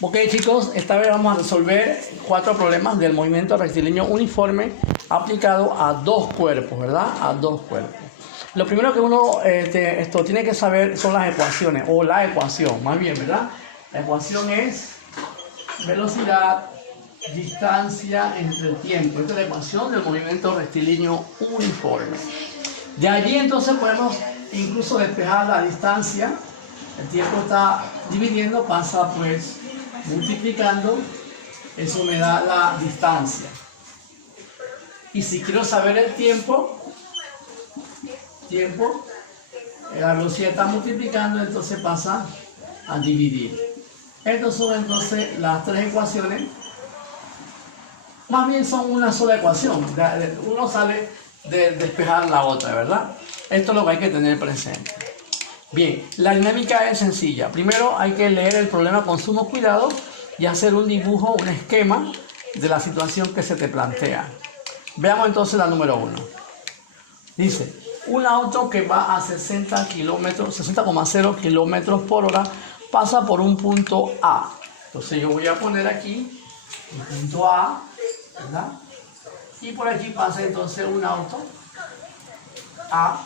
Ok, chicos, esta vez vamos a resolver 4 problemas del movimiento rectilíneo uniforme aplicado a 2 cuerpos, ¿verdad? A 2 cuerpos. Lo primero que uno tiene que saber son las ecuaciones, o la ecuación, más bien, ¿verdad? La ecuación es velocidad, distancia entre el tiempo. Esta es la ecuación del movimiento rectilíneo uniforme. De allí entonces podemos incluso despejar la distancia. El tiempo está dividiendo, pasa pues multiplicando, eso me da la distancia. Y si quiero saber el tiempo, la velocidad está multiplicando, entonces pasa a dividir. Estas son entonces las 3 ecuaciones. Más bien son una sola ecuación. Uno sale de despejar la otra, ¿verdad? Esto es lo que hay que tener presente. Bien, la dinámica es sencilla. Primero hay que leer el problema con sumo cuidado y hacer un dibujo, un esquema de la situación que se te plantea. Veamos entonces la número 1. Dice, un auto que va a 60,0 kilómetros por hora pasa por un punto A. Entonces yo voy a poner aquí el punto A, ¿verdad? Y por aquí pasa entonces un auto A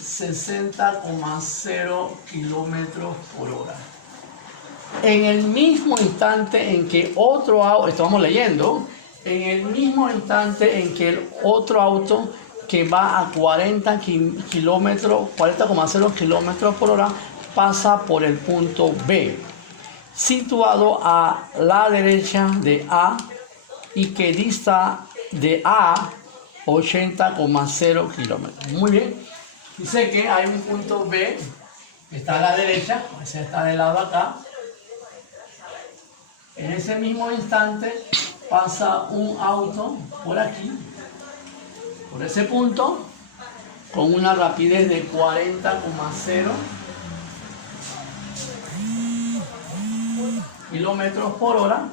60,0 kilómetros por hora. En el mismo instante en que otro auto, estamos leyendo, en el mismo instante en que el otro auto que va a 40,0 kilómetros por hora pasa por el punto B, situado a la derecha de A y que dista de A 80,0 kilómetros. Muy bien. Dice que hay un punto B que está a la derecha, ese está del lado acá. En ese mismo instante pasa un auto por aquí, por ese punto, con una rapidez de 40,0 kilómetros por hora.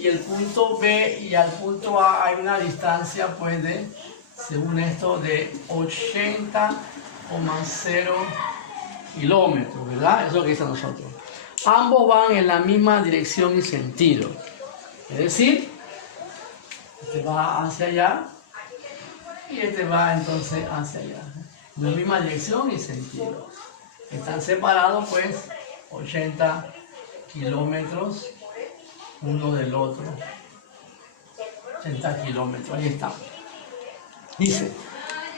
Y el punto B y al punto A hay una distancia pues de, según esto, de 80,0 kilómetros, ¿verdad? Eso es lo que dice nosotros. Ambos van en la misma dirección y sentido. Es decir, este va hacia allá y este va entonces hacia allá. En la misma dirección y sentido. Están separados pues 80 kilómetros uno del otro. 80 kilómetros, ahí está. Dice,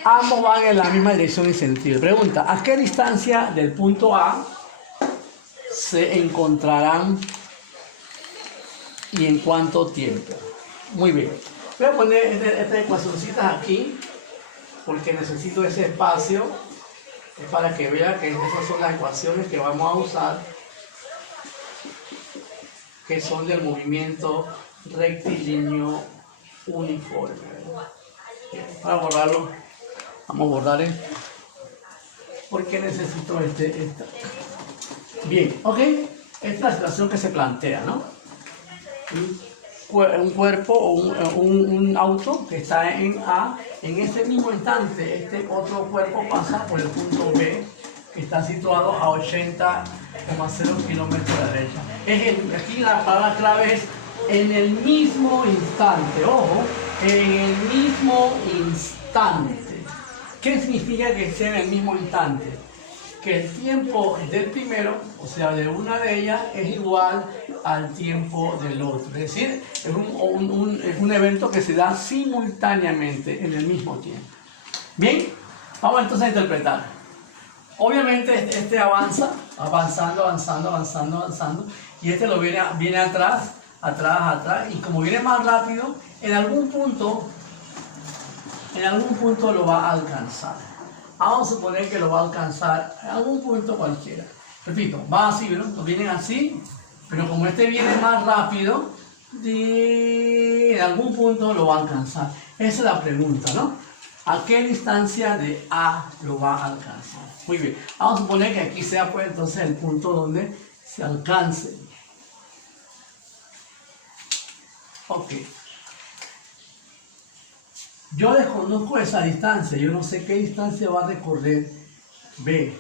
ambos van en la misma dirección y sentido. Pregunta, ¿a qué distancia del punto A se encontrarán y en cuánto tiempo? Muy bien. Voy a poner estas ecuacioncitas aquí porque necesito ese espacio para que vean que esas son las ecuaciones que vamos a usar, que son del movimiento rectilíneo uniforme. Para borrarlo, vamos a borrar esto porque necesito esta. Bien, ok, esta es la situación que se plantea, ¿no? Un cuerpo o un auto que está en A, en ese mismo instante este otro cuerpo pasa por el punto B, que está situado a 80,0 kilómetros a la derecha. Aquí la palabra clave es en el mismo instante, ojo, en el mismo instante. ¿Qué significa que sea en el mismo instante? Que el tiempo del primero, o sea, de una de ellas, es igual al tiempo del otro. Es decir, es un evento que se da simultáneamente en el mismo tiempo. Bien, vamos entonces a interpretar. Obviamente este avanza, avanzando, y este lo viene atrás, y como viene más rápido, en algún punto lo va a alcanzar. Vamos a suponer que lo va a alcanzar en algún punto cualquiera. Repito, va así, ¿no? Vienen así, pero como este viene más rápido, en algún punto lo va a alcanzar. Esa es la pregunta, ¿no? ¿A qué distancia de A lo va a alcanzar? Muy bien, vamos a suponer que aquí sea pues entonces el punto donde se alcance. Ok. Yo desconozco esa distancia, yo no sé qué distancia va a recorrer B.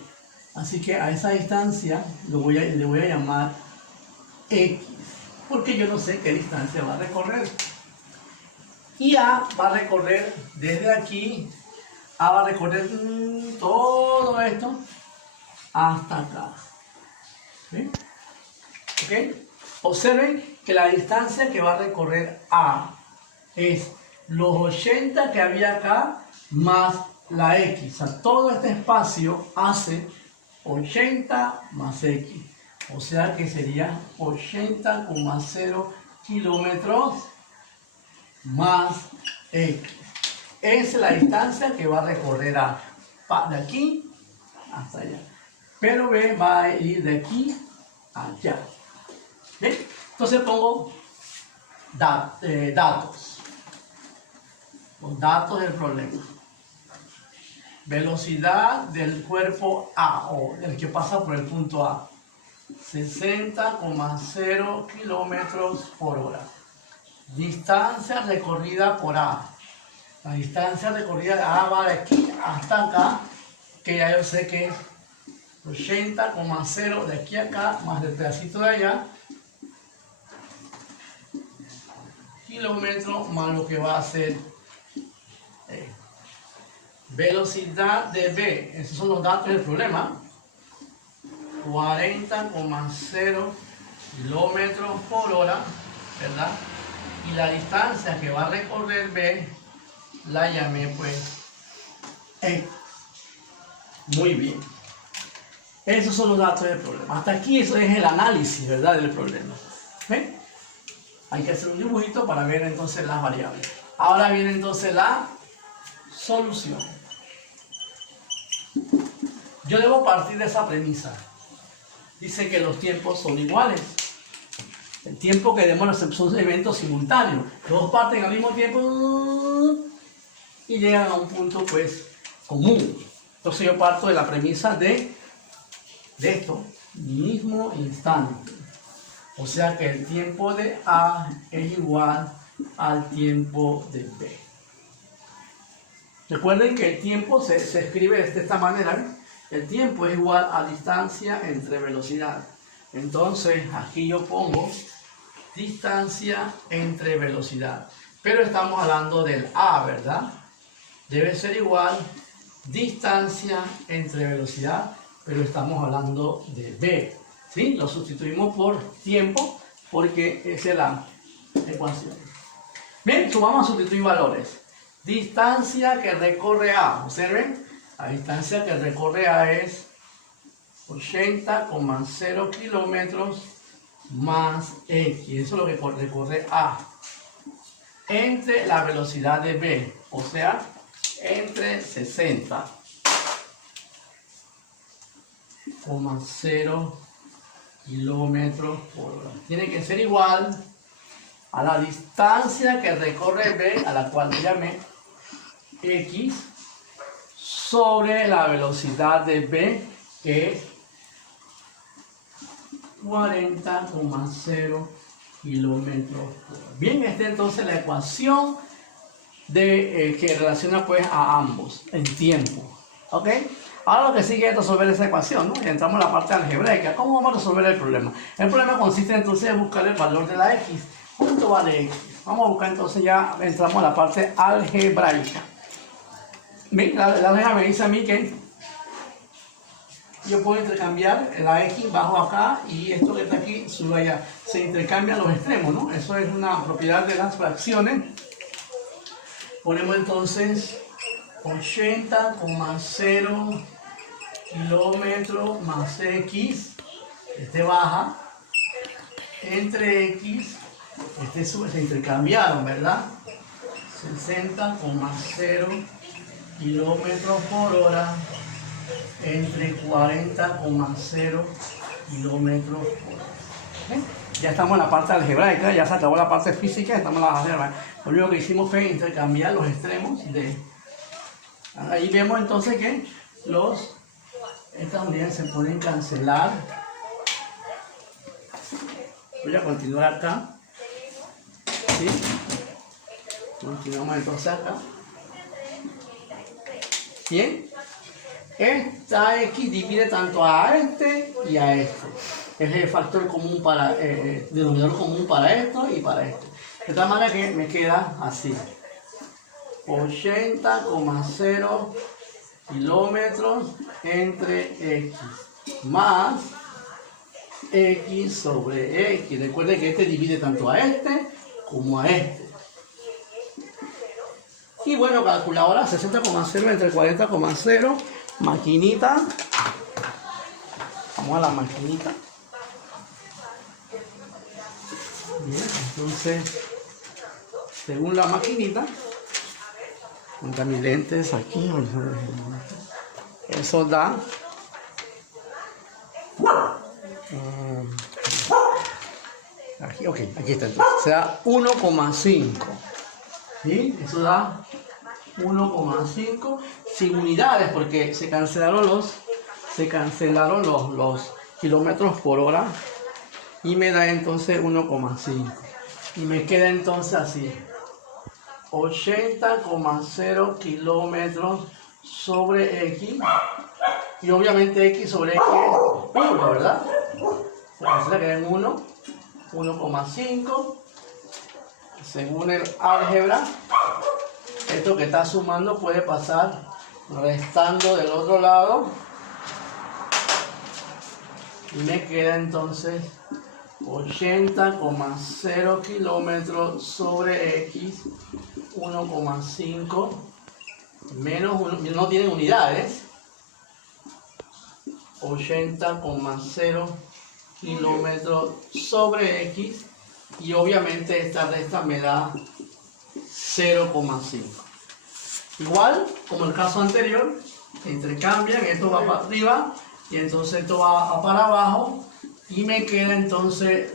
Así que a esa distancia le voy a llamar X, porque yo no sé qué distancia va a recorrer. Y A va a recorrer desde aquí, A va a recorrer todo esto hasta acá. ¿Sí? ¿Ok? Observen que la distancia que va a recorrer A es los 80 que había acá más la X. O sea, todo este espacio hace 80 más X. O sea que sería 80,0 kilómetros más X. Esa es la distancia que va a recorrer A. De aquí hasta allá. Pero B va a ir de aquí a allá. ¿Bien? Entonces pongo datos. Los datos del problema. Velocidad del cuerpo A, o el que pasa por el punto A. 60,0 kilómetros por hora. Distancia recorrida por A. La distancia recorrida de A va de aquí hasta acá, que ya yo sé que es 80,0 de aquí a acá, más del pedacito de allá, kilómetros más lo que va a ser velocidad de B. Esos son los datos del problema. 40,0 kilómetros por hora, ¿verdad? Y la distancia que va a recorrer B la llamé pues X. Muy bien. Esos son los datos del problema. Hasta aquí eso es el análisis, ¿verdad? Del problema. ¿Ven? Hay que hacer un dibujito para ver entonces las variables. Ahora viene entonces la solución. Yo debo partir de esa premisa. Dice que los tiempos son iguales. El tiempo que demora son eventos simultáneos. Los dos parten al mismo tiempo y llegan a un punto pues común. Entonces yo parto de la premisa de esto, mismo instante. O sea que el tiempo de A es igual al tiempo de B. Recuerden que el tiempo se escribe de esta manera, ¿ven? El tiempo es igual a distancia entre velocidad. Entonces aquí yo pongo distancia entre velocidad. Pero estamos hablando del A, ¿verdad? Debe ser igual distancia entre velocidad, pero estamos hablando de B. ¿Sí? Lo sustituimos por tiempo porque esa es la ecuación. Bien, vamos a sustituir valores. Distancia que recorre A. Observen, la distancia que recorre A es 80,0 kilómetros más X. Eso es lo que recorre A. Entre la velocidad de B, o sea, entre 60,0 kilómetros por hora. Tiene que ser igual a la distancia que recorre B, a la cual llamé X, sobre la velocidad de B, que es 40,0 kilómetros por hora. Bien, esta es entonces la ecuación que relaciona pues a ambos en tiempo. ¿Ok? Ahora lo que sigue es resolver esa ecuación, ¿no? Y entramos a la parte algebraica. ¿Cómo vamos a resolver el problema? El problema consiste entonces en buscar el valor de la X. ¿Cuánto vale X? Vamos a buscar entonces, ya entramos a la parte algebraica. Mira, la álgebra me dice a mí que yo puedo intercambiar la X bajo acá y esto que está aquí sube allá. Se intercambian los extremos, ¿no? Eso es una propiedad de las fracciones. Ponemos entonces 80,0 kilómetros más X. Este baja. Entre X, este sube, se intercambiaron, ¿verdad? 60,0 kilómetros por hora entre 40,0 kilómetros por hora. ¿Okay? Ya estamos en la parte algebraica, ya se acabó la parte física, estamos en la álgebra. Lo único que hicimos fue intercambiar los extremos de... Ahí vemos entonces que estas unidades se pueden cancelar. Voy a continuar acá. ¿Sí? Continuamos entonces acá. Bien. esta X divide tanto a este y a este. Es el factor común para, denominador común para esto y para esto. De tal manera que me queda así. 80,0 kilómetros entre X más X sobre X. Recuerden que este divide tanto a este como a este. Y bueno, calculadora 60,0 entre 40,0. Maquinita. Vamos a la maquinita. Bien, entonces, según la maquinita, pongo mis lentes aquí. Eso da. Aquí, ok, aquí está entonces. Se da 1,5. ¿Sí? Eso da 1,5 sin unidades porque se cancelaron los kilómetros por hora y me da entonces 1,5 y me queda entonces así 80,0 kilómetros sobre X y obviamente X sobre X es 1, ¿verdad? Se cancela que es 1,5 según el álgebra. Esto que está sumando puede pasar restando del otro lado y me queda entonces 80,0 kilómetros sobre X 1,5 menos 1, no tienen unidades, 80,0 kilómetros sobre X y obviamente esta resta me da 0,5. Igual como el caso anterior, se intercambian, esto va para arriba y entonces esto va para abajo y me queda entonces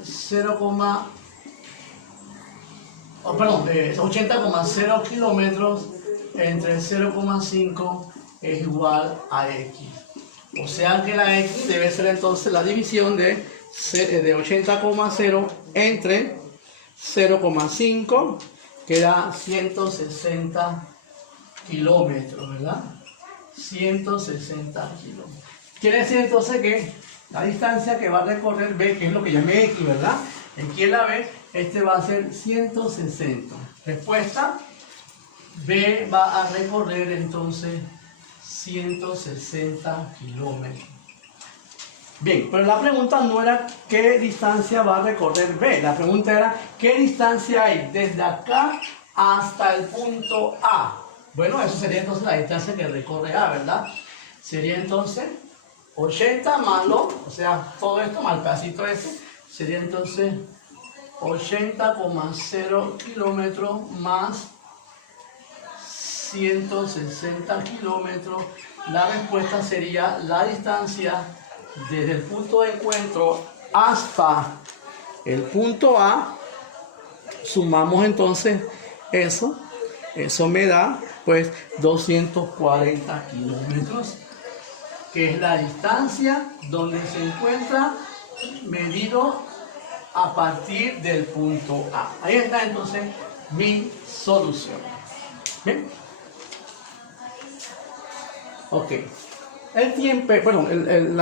80,0 kilómetros entre 0,5 es igual a X. O sea que la X debe ser entonces la división de 80,0 entre 0,5 que da 160 kilómetros, ¿verdad? 160 kilómetros. Quiere decir entonces que la distancia que va a recorrer B, que es lo que llamé X, ¿verdad? Aquí en la B, este va a ser 160. Respuesta, B va a recorrer entonces 160 kilómetros. Bien, pero la pregunta no era qué distancia va a recorrer B. La pregunta era qué distancia hay desde acá hasta el punto A. Bueno, eso sería entonces la distancia que recorre A, ¿verdad? Sería entonces 80 más o sea, todo esto más el pedacito ese, sería entonces 80,0 kilómetros más 160 kilómetros. La respuesta sería la distancia desde el punto de encuentro hasta el punto A. Sumamos entonces eso me da pues 240 kilómetros, que es la distancia donde se encuentra medido a partir del punto A. Ahí está entonces mi solución. ¿Bien? Ok. El tiempo, bueno, el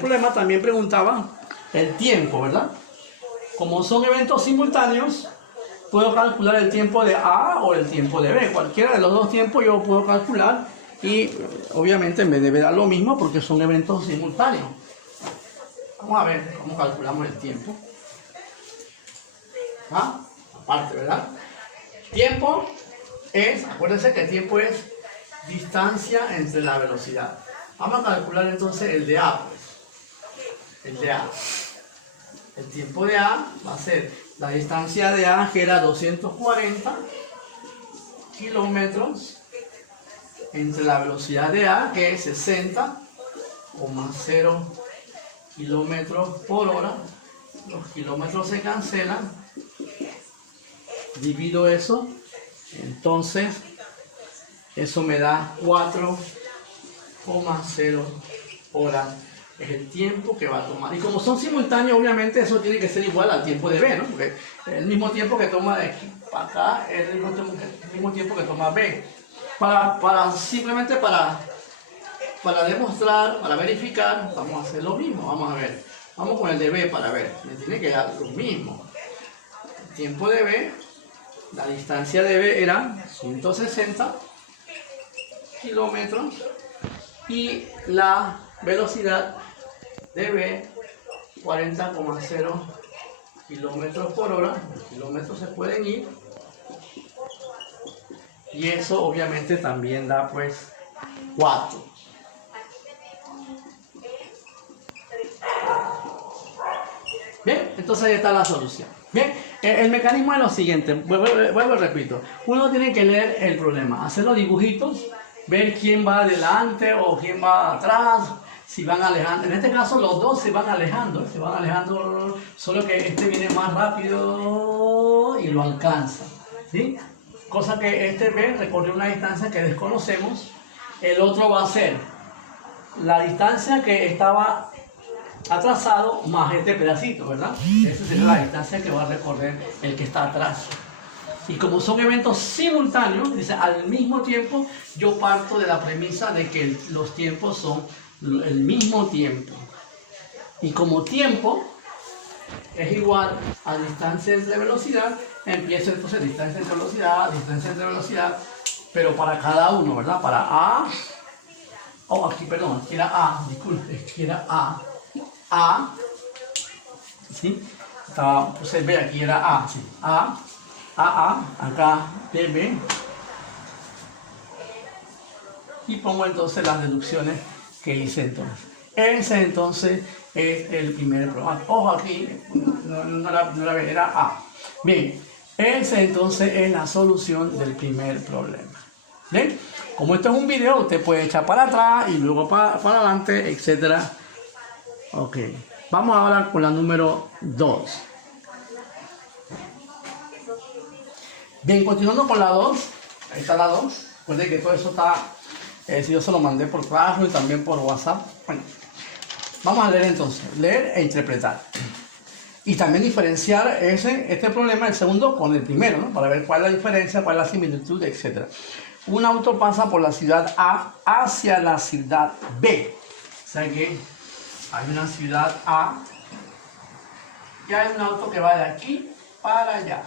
problema también preguntaba el tiempo, ¿verdad? Como son eventos simultáneos, puedo calcular el tiempo de A o el tiempo de B. Cualquiera de los dos tiempos yo puedo calcular y obviamente me debe dar lo mismo porque son eventos simultáneos. Vamos a ver cómo calculamos el tiempo. ¿Ah? Aparte, ¿verdad? Tiempo es, acuérdense que el tiempo es distancia entre la velocidad. Vamos a calcular entonces el de A, pues. El de A. El tiempo de A va a ser la distancia de A, que era 240 kilómetros, entre la velocidad de A, que es 60,0 kilómetros por hora. Los kilómetros se cancelan. Divido eso. Entonces, eso me da 4,0 horas. Es el tiempo que va a tomar. Y como son simultáneos, obviamente eso tiene que ser igual al tiempo de B, ¿no? Porque el mismo tiempo que toma de aquí para acá es el mismo tiempo que toma B. Simplemente para para demostrar, para verificar, vamos a hacer lo mismo. Vamos a ver. Vamos con el de B para ver. Me tiene que dar lo mismo. El tiempo de B, la distancia de B era 160 kilómetros y la velocidad de B 40,0 kilómetros por hora. Los kilómetros se pueden ir. Y eso obviamente también da pues 4. Bien, entonces ahí está la solución. Bien, el mecanismo es lo siguiente, vuelvo y repito. Uno tiene que leer el problema, hacer los dibujitos, ver quién va adelante o quién va atrás, si van alejando. En este caso los dos se van alejando, solo que este viene más rápido y lo alcanza, ¿sí? Cosa que este B recorrió una distancia que desconocemos, el otro va a ser la distancia que estaba atrasado más este pedacito, ¿verdad? Esa sería la distancia que va a recorrer el que está atrás. Y como son eventos simultáneos, dice al mismo tiempo, yo parto de la premisa de que los tiempos son el mismo tiempo. Y como tiempo es igual a distancia entre velocidad, empiezo entonces distancia entre velocidad, pero para cada uno, ¿verdad? Para A, aquí era A, disculpe, aquí era A, ¿sí? Puse B, aquí era A, ¿sí? A, acá B, y pongo entonces las deducciones que hice entonces. Ese entonces es el primer problema. Ojo aquí, no era B, era A. Bien, ese entonces es la solución del primer problema. ¿Bien? Como esto es un video, usted puede echar para atrás y luego para adelante, etcétera. Ok, vamos ahora con la número 2. Bien, continuando con la 2, ahí está la 2. Recuerden que todo eso está, si yo se lo mandé por correo y también por WhatsApp. Bueno, vamos a leer entonces, leer e interpretar. Y también diferenciar este problema, el segundo, con el primero, ¿no? Para ver cuál es la diferencia, cuál es la similitud, etc. Un auto pasa por la ciudad A hacia la ciudad B. O sea que hay una ciudad A y hay un auto que va de aquí para allá.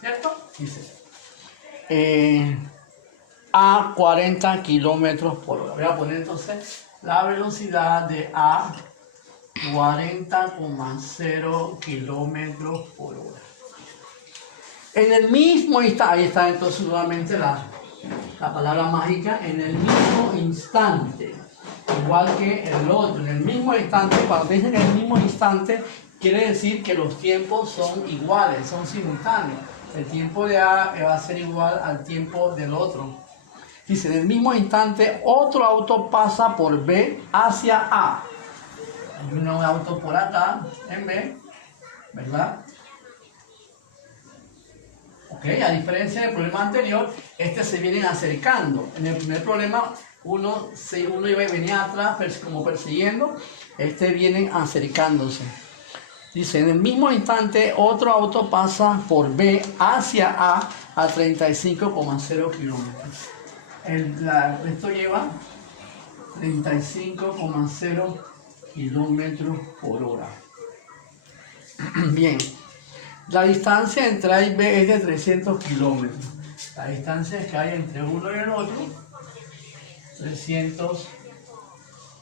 ¿Cierto? Dice a 40 kilómetros por hora. Voy a poner entonces la velocidad de A 40,0 kilómetros por hora. En el mismo instante, ahí está entonces nuevamente la palabra mágica, en el mismo instante, igual que el otro, en el mismo instante. Cuando dicen en el mismo instante, quiere decir que los tiempos son iguales, son simultáneos. El tiempo de A va a ser igual al tiempo del otro. Dice, en el mismo instante, otro auto pasa por B hacia A. Hay un auto por acá, en B, ¿verdad? Ok, a diferencia del problema anterior, se vienen acercando. En el primer problema, uno iba y venía atrás como persiguiendo, vienen acercándose. Dice, en el mismo instante, otro auto pasa por B hacia A 35,0 kilómetros. Esto lleva 35,0 kilómetros por hora. Bien, la distancia entre A y B es de 300 kilómetros. La distancia que hay entre uno y el otro, 300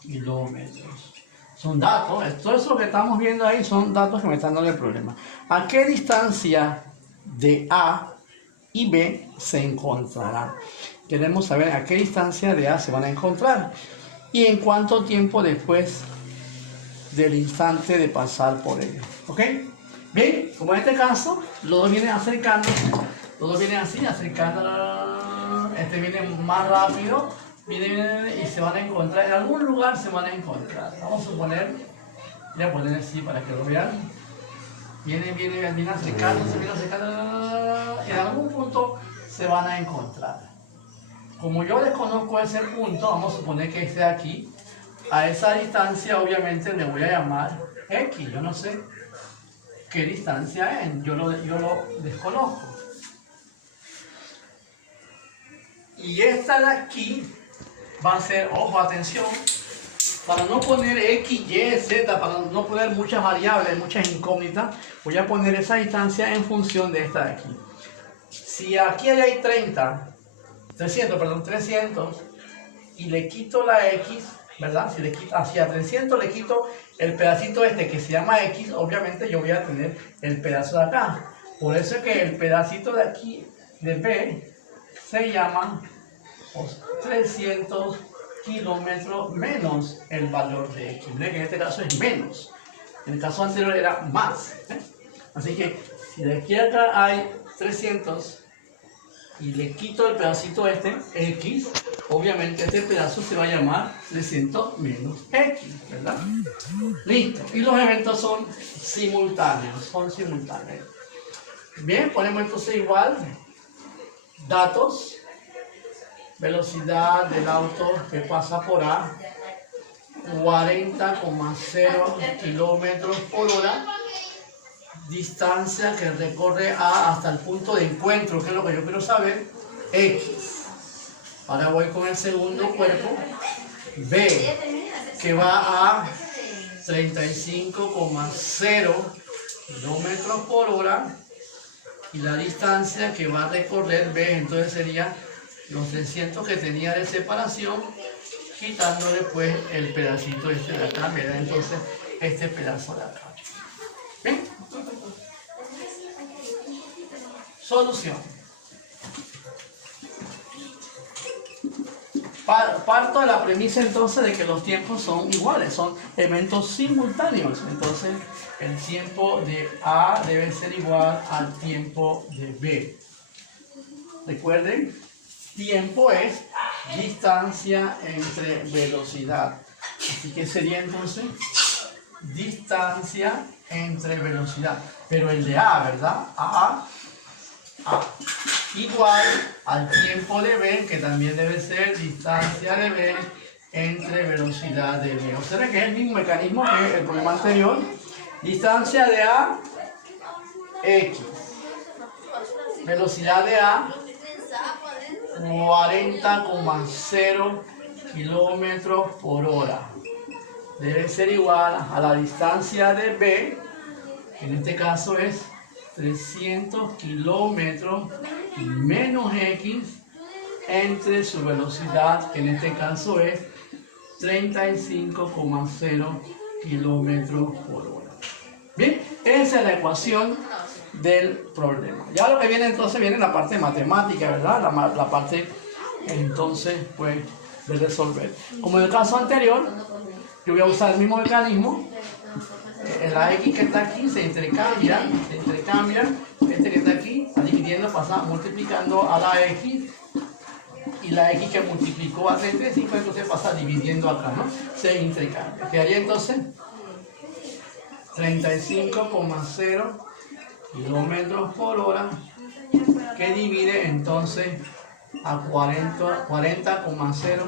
kilómetros. Son datos, todo eso que estamos viendo ahí son datos que me están dando el problema. ¿A qué distancia de A y B se encontrarán? Queremos saber a qué distancia de A se van a encontrar y en cuánto tiempo después del instante de pasar por ellos. ¿Ok? Bien, como en este caso, los dos vienen acercando, los dos vienen así, acercando, viene más rápido, vienen y se van a encontrar, en algún lugar se van a encontrar. Vamos a suponer, voy a poner así para que lo vean. Vienen acercando, y en algún punto se van a encontrar. Como yo desconozco ese punto, vamos a suponer que esté aquí. A esa distancia obviamente le voy a llamar X, yo no sé qué distancia es, yo lo desconozco. Y esta de aquí va a ser, ojo, atención, para no poner X, Y, Z, para no poner muchas variables, muchas incógnitas, voy a poner esa distancia en función de esta de aquí. Si aquí hay 300, y le quito la X, ¿verdad? Si le quito hacia 300, le quito el pedacito este que se llama X, obviamente yo voy a tener el pedazo de acá. Por eso es que el pedacito de aquí, de B, se llama 300 kilómetros menos el valor de X. Miren que en este caso es menos. En el caso anterior era más. Así que si de aquí a acá hay 300 y le quito el pedacito este, X, obviamente este pedazo se va a llamar 300 menos X, ¿verdad? Listo. Y los eventos son simultáneos, Bien, ponemos entonces igual, datos, velocidad del auto que pasa por A, 40,0 kilómetros por hora, distancia que recorre A hasta el punto de encuentro, que es lo que yo quiero saber, X. Ahora voy con el segundo cuerpo, B, que va a 35,0 kilómetros por hora, y la distancia que va a recorrer B, entonces sería los 300 que tenía de separación, quitándole pues el pedacito este de acá, me da entonces este pedazo de acá. ¿Bien? Solución. Parto de la premisa entonces de que los tiempos son iguales, son eventos simultáneos. Entonces el tiempo de A debe ser igual al tiempo de B. Recuerden, tiempo es distancia entre velocidad. Así que sería entonces distancia entre velocidad. Pero el de A, ¿verdad? A. Igual al tiempo de B, que también debe ser distancia de B entre velocidad de B. Observen que es el mismo mecanismo que el problema anterior. Distancia de A, X. Velocidad de A, 40,0 kilómetros por hora. Debe ser igual a la distancia de B, que en este caso es 300 kilómetros menos X entre su velocidad, que en este caso es 35,0 kilómetros por hora. Bien, esa es la ecuación del problema. Ya lo que viene entonces viene la parte matemática, ¿verdad? La parte entonces pues de resolver. Como en el caso anterior, yo voy a usar el mismo mecanismo. La X que está aquí se intercambia, este que está aquí, está dividiendo, pasa multiplicando a la X, y la X que multiplicó a 35, entonces pasa dividiendo acá, ¿no? Se intercambia. Quedaría entonces 35,0 kilómetros por hora, que divide entonces a 40,0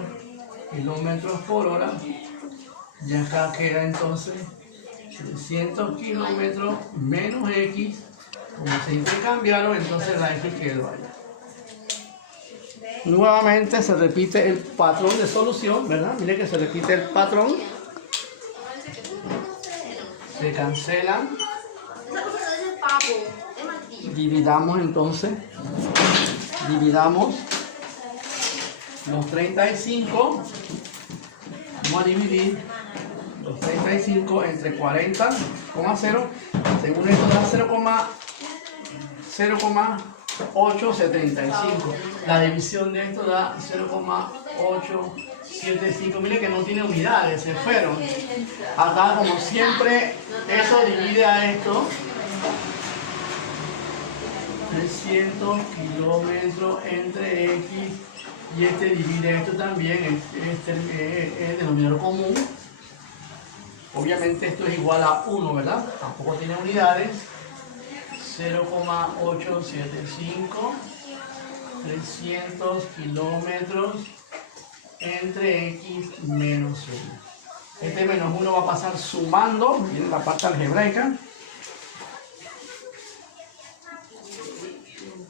kilómetros por hora, y acá queda entonces 300 kilómetros menos X, como se intercambiaron, entonces la X quedó ahí. Nuevamente se repite el patrón de solución, ¿verdad? Mire que se repite el patrón. Se cancelan. Dividamos entonces. Dividamos los 35. Vamos a dividir los 35 entre 40,0. Según esto da 0,875. La división de esto da 0,875. Mire que no tiene unidades, se fueron. Acá, como siempre, eso divide a esto. 300 kilómetros entre X, y este divide esto también, este es el denominador común. Obviamente esto es igual a 1, ¿verdad? Tampoco tiene unidades. 0,875, 300 kilómetros entre X menos 1. Este menos 1 va a pasar sumando, miren la parte algebraica.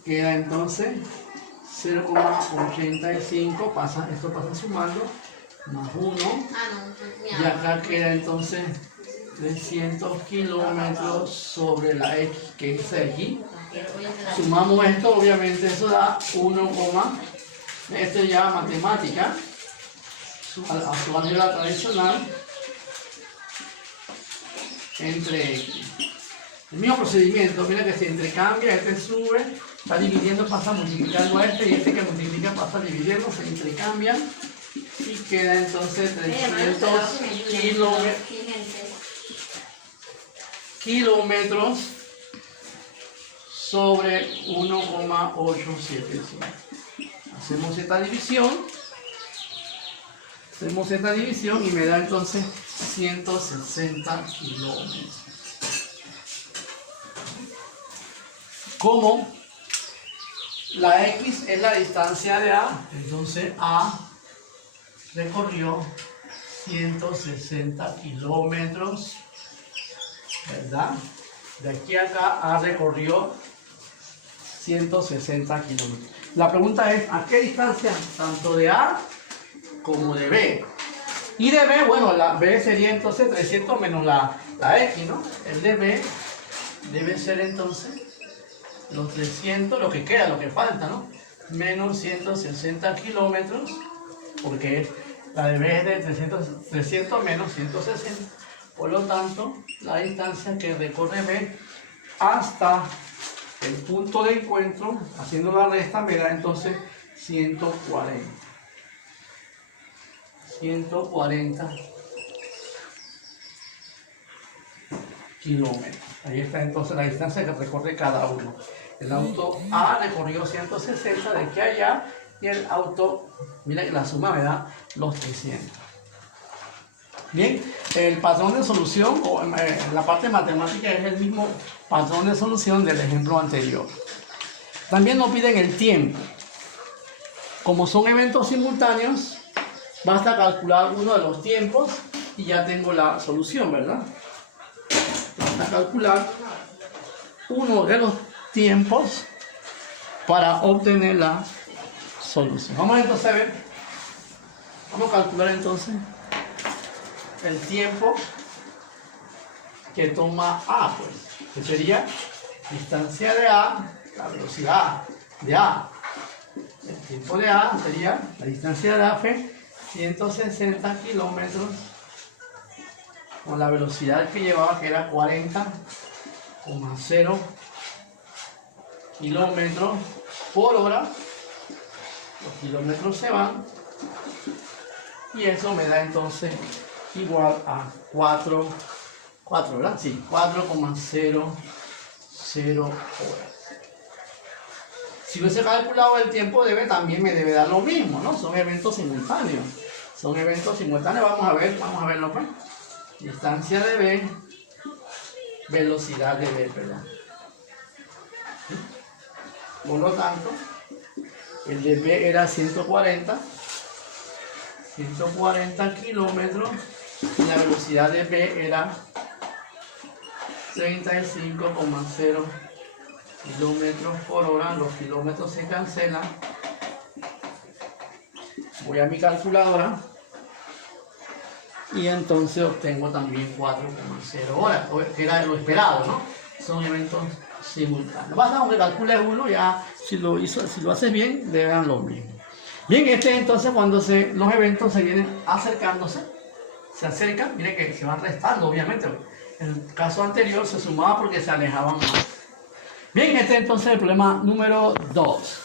Queda entonces 0,85 pasa, esto pasa sumando, más 1, y acá queda entonces 300 kilómetros sobre la X, que es aquí. Sumamos esto, obviamente eso da 1, esto ya matemática, a su manera tradicional, entre X. El mismo procedimiento, mira que se intercambia, este sube, está dividiendo, pasa multiplicando a este, y este que multiplica pasa dividiendo, se intercambian, y queda entonces 300 kilómetros sobre 1,875. Hacemos esta división y me da entonces 160 kilómetros. Como la X es la distancia de A, entonces A recorrió 160 kilómetros, ¿verdad? De aquí a acá A recorrió 160 kilómetros. La pregunta es, ¿a qué distancia? Tanto de A como de B. Y de B, bueno, la B sería entonces 300 menos la X, ¿no? El de B debe ser entonces los 300, lo que queda, lo que falta, ¿no? Menos 160 kilómetros, porque la de B es de 300 menos 160. Por lo tanto, la distancia que recorre B hasta el punto de encuentro, haciendo la resta, me da entonces 140 kilómetros. Ahí está entonces la distancia que recorre cada uno. El auto A recorrió 160 de aquí a allá, y el auto, mira que la suma me da los 300. Bien, el patrón de solución, o la parte matemática, es el mismo patrón de solución del ejemplo anterior. También nos piden el tiempo. Como son eventos simultáneos, basta calcular uno de los tiempos y ya tengo la solución, ¿verdad? Basta calcular uno de los tiempos para obtener la solución. Vamos entonces a ver. Vamos a calcular entonces el tiempo que toma A, pues, que sería distancia de A, la velocidad de A. El tiempo de A sería la distancia de A fue 160 kilómetros con la velocidad que llevaba, que era 40,0 kilómetros por hora. Los kilómetros se van y eso me da entonces igual a 4, ¿verdad? Sí, 4,00 horas. Si hubiese calculado el tiempo de B, también me debe dar lo mismo, ¿no? Son eventos simultáneos. Vamos a verlo pues. Distancia de B, velocidad de B, ¿verdad? Por lo tanto, el de B era 140 kilómetros, y la velocidad de B era 35,0 kilómetros por hora. Los kilómetros se cancelan. Voy a mi calculadora y entonces obtengo también 4,0 horas, que era lo esperado, ¿no? Son eventos simultáneos. Basta aunque calcules uno, ya si lo haces bien, debe dar lo mismo. Bien, entonces cuando los eventos se vienen acercándose, se acercan, miren que se van restando, obviamente. En el caso anterior se sumaba porque se alejaban más. Bien, entonces el problema número 2.